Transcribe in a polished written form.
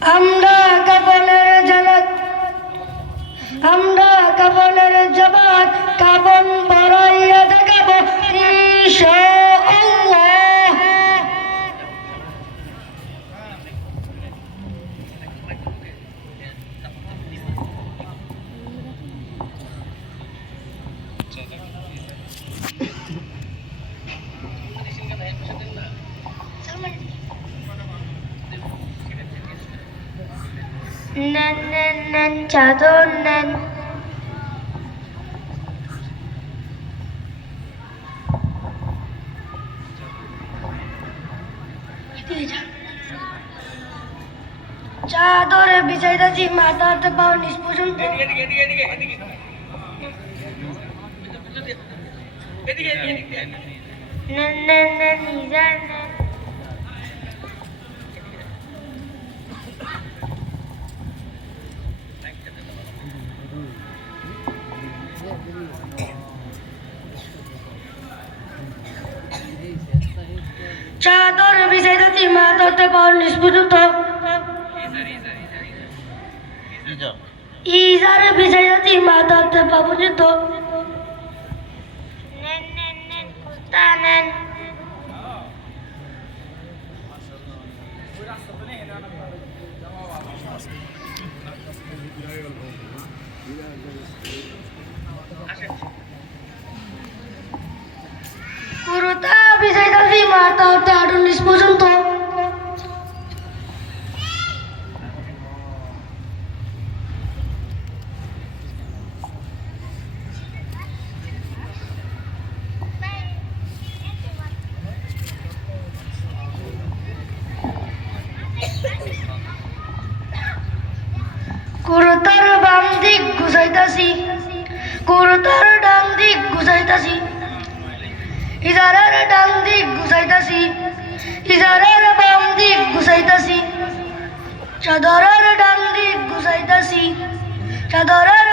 আমরা কাফনের জানাত, আমরা কাফনের জামাত, কাফন পরাইয়া দেখাবো ইনশাআল্লাহ। নেন নেন নেন চাদর নেন, চাদরে বিছাইতাছি মাথাতে পাও নিচ পর্যন্ত। নেন নেন নেন ইজার নেন, চাদর বিছাইতাছি মাথাতে পাও নিচ পর্যন্ত। ইজার বিছাইতাছি মাথাতে পাও পর্যন্ত। নেন নেন নেন কুস্তা নেন, কুরুতা বিছাইতাছি মাথাতে আরো নিচ পর্যন্ত। কুরতার বাম দিক গুছাইতাছি, কুরতার ডান দিক গুছাইতাছি, ইজারার ডান দিক গুছাইতাছি, ইজারার বাম দিক গুছাইতাছি, চাদরের ডান দিক গুছাইতাছি, চাদরের